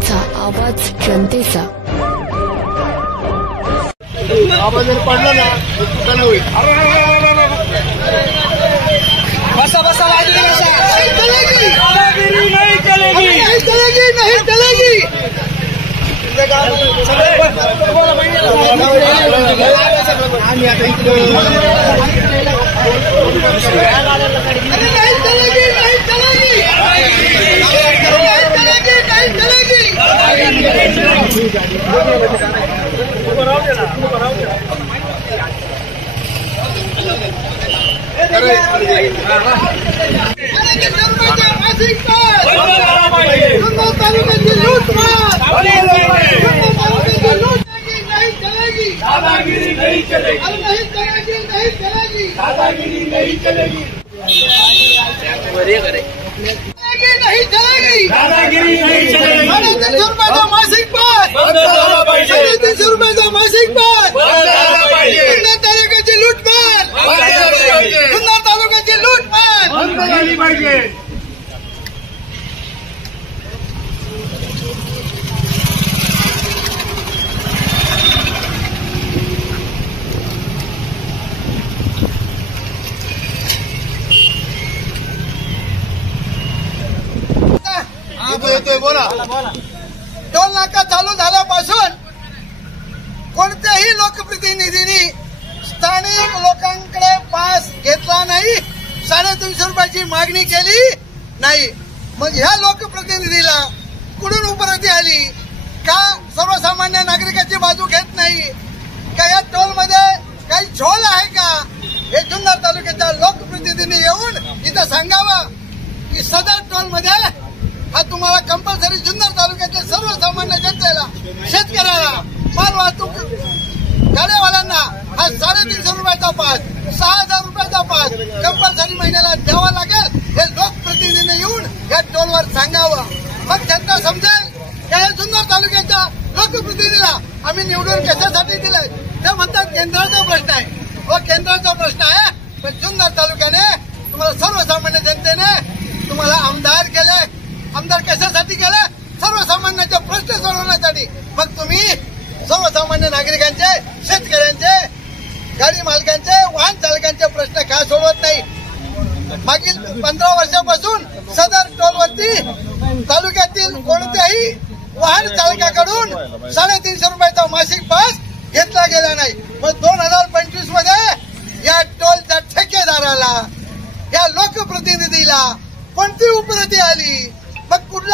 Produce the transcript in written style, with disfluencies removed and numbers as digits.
माझा आवाज जनतेचा। आवाज जर पडला ना तर होईल। बसा बसा बाजूला बसा। नहीं चलेगी, नहीं चलेगी, नहीं चलेगी, नहीं चलेगी। नहीं चलेगी, नहीं चलेगी, नहीं दादागिरी नहीं चलेगी। 350 रुपयाचा मासिक पास, 350 रुपयाचा मासिक पास, जुन्नर तालुक्याची लूटमार, जुन्नर तालुक्याची लूटमार बंद झाली पाहिजे। येतोय बोला। टोल नाका चालू झाल्यापासून कोणत्याही लोकप्रतिनिधींनी स्थानिक लोकांकडे पास घेतला नाही, 350 रुपयाची मागणी केली नाही। मग ह्या लोकप्रतिनिधीला कुठून उपरती आली का? सर्वसामान्य नागरिकाची बाजू घेत नाही का? या टोलमध्ये काही झोल आहे का? हे जुन्नर तालुक्याच्या लोकप्रतिनिधींनी येऊन इथं सांगावं की सदर टोलमध्ये हा तुम्हाला कंपल्सरी जुन्नर तालुक्याच्या सर्वसामान्य जनतेला, शेतकऱ्याला, माल वाहतूक गाड्यावाल्यांना हा 350 रुपयाचा पास, 6000 रुपयाचा पास कंपल्सरी महिन्याला द्यावा लागेल। हे लोकप्रतिनिधीने येऊन या टोलवर सांगावं, मग जनता समजेल की हे जुन्नर तालुक्याच्या लोकप्रतिनिधीला आम्ही निवडून कशासाठी दिलंय। ते म्हणतात केंद्राचा प्रश्न आहे, व केंद्राचा प्रश्न आहे, पण जुन्नर तालुक्याने तुम्हाला सर्वसामान्य जनतेने तुम्हाला आमदार केले। आमदार कशासाठी केलं? सर्वसामान्यांचे प्रश्न सोडवण्यासाठी। मग तुम्ही सर्वसामान्य नागरिकांचे, शेतकऱ्यांचे, गाडी मालकांचे, वाहन चालकांचे प्रश्न का सोडवत नाही? मागील 15 वर्षापासून सदर टोलवरती तालुक्यातील कोणत्याही वाहन चालकाकडून 350 रुपयाचा मासिक पास घेतला गेला नाही। मग 2025 मध्ये या टोलच्या ठेकेदाराला, या लोकप्रतिनिधीला कोणती उपरती आली? मग कुठला